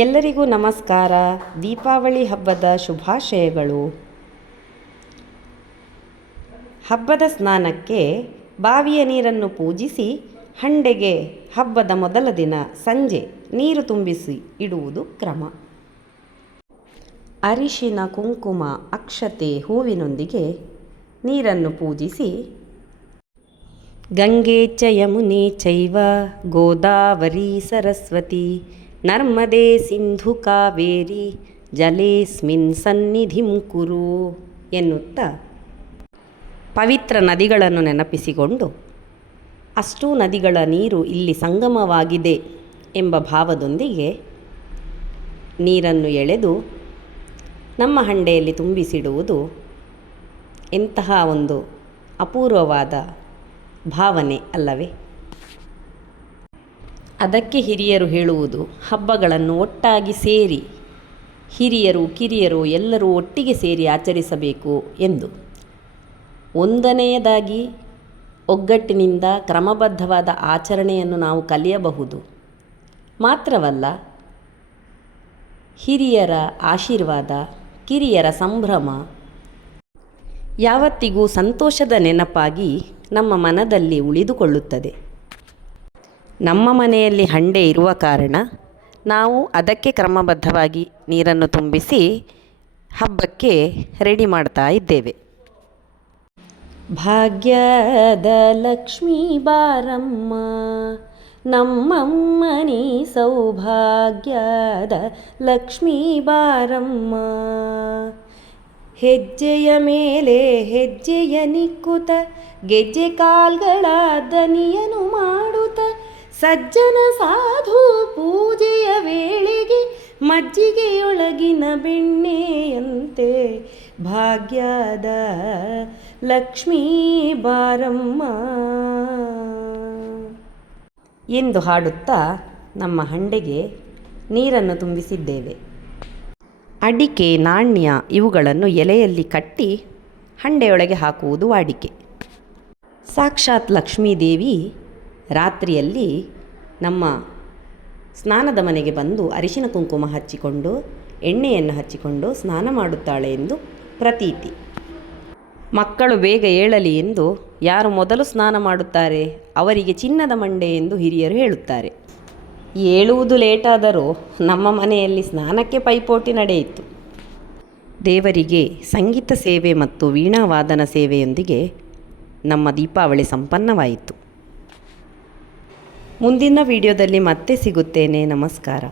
ಎಲ್ಲರಿಗೂ ನಮಸ್ಕಾರ. ದೀಪಾವಳಿ ಹಬ್ಬದ ಶುಭಾಶಯಗಳು. ಹಬ್ಬದ ಸ್ನಾನಕ್ಕೆ ಬಾವಿಯ ನೀರನ್ನು ಪೂಜಿಸಿ ಹಂಡೆಗೆ ಹಬ್ಬದ ಮೊದಲ ದಿನ ಸಂಜೆ ನೀರು ತುಂಬಿಸಿ ಇಡುವುದು ಕ್ರಮ. ಅರಿಶಿನ, ಕುಂಕುಮ, ಅಕ್ಷತೆ, ಹೂವಿನೊಂದಿಗೆ ನೀರನ್ನು ಪೂಜಿಸಿ ಗಂಗೆ ಚ ಯಮುನೆ ಚೈವ ಗೋದಾವರಿ ಸರಸ್ವತಿ ನರ್ಮದೆ ಸಿಂಧು ಕಾವೇರಿ ಜಲೇಸ್ಮಿನ್ ಸನ್ನಿಧಿಂ ಕುರು ಎನ್ನುತ್ತಾ ಪವಿತ್ರ ನದಿಗಳನ್ನು ನೆನಪಿಸಿಕೊಂಡು ಅಷ್ಟೂ ನದಿಗಳ ನೀರು ಇಲ್ಲಿ ಸಂಗಮವಾಗಿದೆ ಎಂಬ ಭಾವದೊಂದಿಗೆ ನೀರನ್ನು ಎಳೆದು ನಮ್ಮ ಹಂಡೆಯಲ್ಲಿ ತುಂಬಿಸಿಡುವುದು ಎಂತಹ ಒಂದು ಅಪೂರ್ವವಾದ ಭಾವನೆ ಅಲ್ಲವೇ? ಅದಕ್ಕೆ ಹಿರಿಯರು ಹೇಳುವುದು, ಹಬ್ಬಗಳನ್ನು ಒಟ್ಟಾಗಿ ಸೇರಿ ಹಿರಿಯರು ಕಿರಿಯರು ಎಲ್ಲರೂ ಒಟ್ಟಿಗೆ ಸೇರಿ ಆಚರಿಸಬೇಕು ಎಂದು. ಒಂದನೆಯದಾಗಿ ಒಗ್ಗಟ್ಟಿನಿಂದ ಕ್ರಮಬದ್ಧವಾದ ಆಚರಣೆಯನ್ನು ನಾವು ಕಲಿಯಬಹುದು. ಮಾತ್ರವಲ್ಲ, ಹಿರಿಯರ ಆಶೀರ್ವಾದ, ಕಿರಿಯರ ಸಂಭ್ರಮ ಯಾವತ್ತಿಗೂ ಸಂತೋಷದ ನೆನಪಾಗಿ ನಮ್ಮ ಮನದಲ್ಲಿ ಉಳಿದುಕೊಳ್ಳುತ್ತದೆ. ನಮ್ಮ ಮನೆಯಲ್ಲಿ ಹಂಡೆ ಇರುವ ಕಾರಣ ನಾವು ಅದಕ್ಕೆ ಕ್ರಮಬದ್ಧವಾಗಿ ನೀರನ್ನು ತುಂಬಿಸಿ ಹಬ್ಬಕ್ಕೆ ರೆಡಿ ಮಾಡ್ತಾ ಇದ್ದೇವೆ. ಭಾಗ್ಯದ ಲಕ್ಷ್ಮೀ ಬಾರಮ್ಮ ನಮ್ಮಮ್ಮನಿ ಸೌಭಾಗ್ಯದ ಲಕ್ಷ್ಮೀ ಬಾರಮ್ಮ. ಹೆಜ್ಜೆಯ ಮೇಲೆ ಹೆಜ್ಜೆಯ ನಿಕ್ಕುತ ಗೆಜ್ಜೆ ಕಾಲ್ಗಳ ದನಿಯನು ಮಾಡುತ್ತ ಸಜ್ಜನ ಸಾಧು ಪೂಜೆಯ ವೇಳೆಗೆ ಮಜ್ಜಿಗೆಯೊಳಗಿನ ಬೆಣ್ಣೆಯಂತೆ ಭಾಗ್ಯದ ಲಕ್ಷ್ಮೀ ಬಾರಮ್ಮ ಎಂದು ಹಾಡುತ್ತಾ ನಮ್ಮ ಹಂಡೆಗೆ ನೀರನ್ನು ತುಂಬಿಸಿದ್ದೇವೆ. ಅಡಿಕೆ, ನಾಣ್ಯ ಇವುಗಳನ್ನು ಎಲೆಯಲ್ಲಿ ಕಟ್ಟಿ ಹಂಡೆಯೊಳಗೆ ಹಾಕುವುದು ವಾಡಿಕೆ. ಸಾಕ್ಷಾತ್ ಲಕ್ಷ್ಮೀದೇವಿ ರಾತ್ರಿಯಲ್ಲಿ ನಮ್ಮ ಸ್ನಾನದ ಮನೆಗೆ ಬಂದು ಅರಿಶಿನ ಕುಂಕುಮ ಹಚ್ಚಿಕೊಂಡು ಎಣ್ಣೆಯನ್ನು ಹಚ್ಚಿಕೊಂಡು ಸ್ನಾನ ಮಾಡುತ್ತಾಳೆ ಎಂದು ಪ್ರತೀತಿ. ಮಕ್ಕಳು ಬೇಗ ಏಳಲಿ ಎಂದು ಯಾರು ಮೊದಲು ಸ್ನಾನ ಮಾಡುತ್ತಾರೆ ಅವರಿಗೆ ಚಿನ್ನದ ಮಂಡೆ ಎಂದು ಹಿರಿಯರು ಹೇಳುತ್ತಾರೆ. ಏಳುವುದು ಲೇಟಾದರೂ ನಮ್ಮ ಮನೆಯಲ್ಲಿ ಸ್ನಾನಕ್ಕೆ ಪೈಪೋಟಿ ನಡೆಯಿತು. ದೇವರಿಗೆ ಸಂಗೀತ ಸೇವೆ ಮತ್ತು ವೀಣಾವಾದನ ಸೇವೆಯೊಂದಿಗೆ ನಮ್ಮ ದೀಪಾವಳಿ ಸಂಪನ್ನವಾಯಿತು. ಮುಂದಿನ ವಿಡಿಯೋದಲ್ಲಿ ಮತ್ತೆ ಸಿಗುತ್ತೇನೆ. ನಮಸ್ಕಾರ.